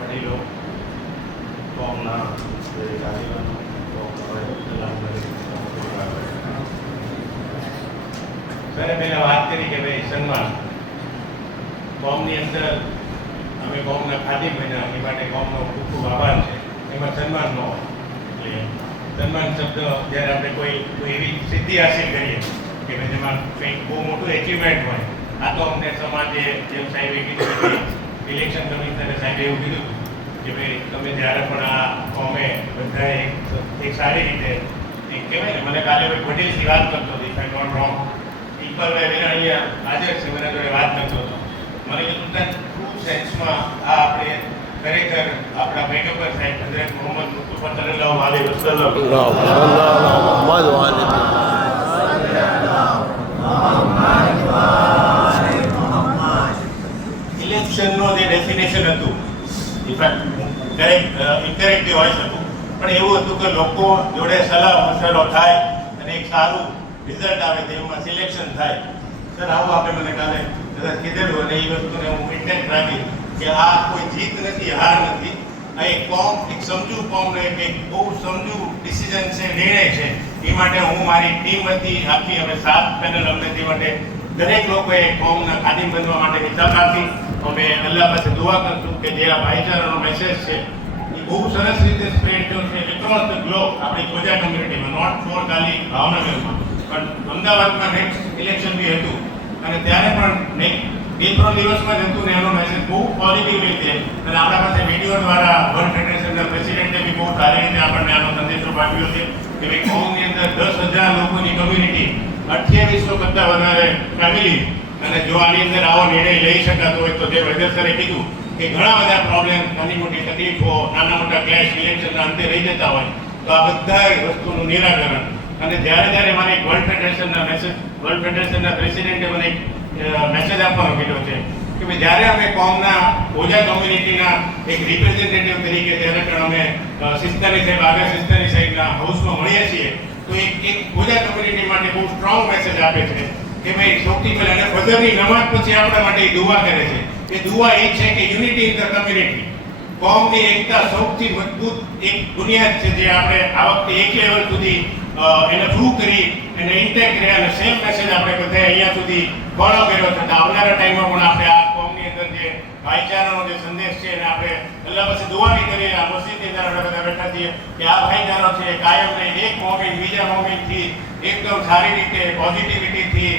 વડીલો, કોમના આગેવાનો, સરે પહેલા વાત કરી કે ભાઈ સન્માન કોમની અંદર અમે કોમના ખાદી બન્યા એ માટે કોમનો ખૂબ ખૂબ આભાર છે. એમાં સન્માન ન હોય એટલે સન્માન શબ્દ જ્યારે આપણે કોઈ એવી સિદ્ધિ હાસિલ કરીએ કે ભાઈ જેમાં કંઈક બહુ મોટું એચિવમેન્ટ હોય, આ તો અમને સમાજે જેમ સાહેબે કીધું કે ઇલેક્શન કમિશનરે સાહેબે એવું કીધું કે ભાઈ તમે જ્યારે પણ આ કોમે બધાએ એક સારી રીતે એક કહેવાય ને, મને કાલે ભાઈ પટેલથી વાત કરતો હતો, ઇફ આઈ નોટ રોંગ, ઇક્બલભાઈ વેરાણીયા હાજર છે, મને જોડે વાત કરતો હતો. મને કીધું ટ્રુ સેન્સમાં આ આપણે ખરેખર આપણા પૈગંબર સાહેબ હઝરત મોહમ્મદ મુસ્તફા સલ્લલ્લાહુ અલૈહિ વસલ્લમ ઇલેક્શનનો જે ડેફિનેશન હતું, ઇનકરેક્ટ હોઈ શકું, પણ એવું હતું કે લોકો જોડે સલાહ મશવરો થાય અને એક સારું રિઝલ્ટ આવે તેમાં સિલેક્શન થાય. સર આવું આપણે મને કાલે કદાચ કીધેલું અને એ વસ્તુને હું ઇન્ટેન્ટ રાખી કે આ કોઈ જીત નથી, હાર નથી, આ એક કોમ, એક સમજુ કોમનો એક બહુ સમજુ ડિસિઝન છે, નિર્ણય છે. એ માટે હું મારી ટીમ હતી આખી, અમે 7 પેનલ અમને તે માટે દરેક લોકોએ કોમના ખાદિમ બનવા માટેની તક આપી. અમે અલ્લાહ પાસે દુઆ કરશું કે જે આ ભાઈચારાનો મેસેજ છે એ બહુ સરસ રીતે સ્પ્રેડ થયો છે એક્રોસ ધ ગ્લોબ, આપણી ખોજા કમ્યુનિટીમાં, નોટ ફોર ખાલી ભાવનગરમાં પણ અમદાવાદમાં નેક્સ્ટ ઇલેક્શન બી હતું અને ત્યારે પણ 2-3 દિવસમાં જ હતું ને એનો મેસેજ બહુ પોઝિટિવ રીતે અને આપણા પાસે વિડીયો દ્વારા વર્લ્ડ ફેડરેશનના પ્રેસિડેન્ટે બી બહુ સારી રીતે આપણને આનો સંદેશો પાઠવ્યો છે કે ભાઈ કોમની અંદર 10,000 લોકોની કમ્યુનિટી, 2800 કરતાં વધારે ફેમિલી, અને જો આની અંદર આવો નિર્ણય લઈ શકાતો હોય તો જે વૈદ્યસરે કીધું કે ઘણા બધા પ્રોબ્લેમ, નાની મોટી તકલીફો, નાના મોટા ક્લેશ ઇલેક્શનના અંતે રહી જતા હોય તો આ બધા વસ્તુનું નિરાકરણ. અને જ્યારે મારે એક વર્લ્ડ ફેડરેશનના પ્રેસિડેન્ટે મને એક મેસેજ આપવાનો કીધો છે કે ભાઈ જ્યારે અમે કોમના ઓજા કોમ્યુનિટીના એક રિપ્રેઝેન્ટેટિવ તરીકે જ્યારે પણ અમે સિસ્તાની સાહેબ, આગળ સિસ્તાની સાહેબના હાઉસમાં મળીએ છીએ તો એક ઓજા કોમ્યુનિટી માટે બહુ સ્ટ્રોંગ મેસેજ આપે છે કે ભાઈ સૌથી પહેલા અને ફજરની નમાઝ પછી આપણા માટે દુઆ કરે છે. એ દુઆ એ છે કે યુનિટી ઇન ધ કમ્યુનિટી, કોમની એકતા સૌથી મજબૂત એક બુનિયાદ છે જે આપણે આ વખતે એક લેવલ સુધી એને પ્રૂવ કરી એને ઇન્ટેક રહ્યા અને સેમ મેસેજ આપણે બધાએ અહીંયા સુધી ફોલો કર્યો છે. આવનારા ટાઈમમાં પણ આપણે આ કોમની અંદર જે ભાઈચારાનો જે સંદેશ છે એને આપણે અલ્લાહ પાસે દુઆ બી કરીએ. આ મસ્જિદની અંદર આપણે બધા બેઠા છીએ કે આ ભાઈચારો છે કાયમ નહીં, એક મોમિન બીજા મોમિનથી એકદમ સારી રીતે પોઝિટિવિટીથી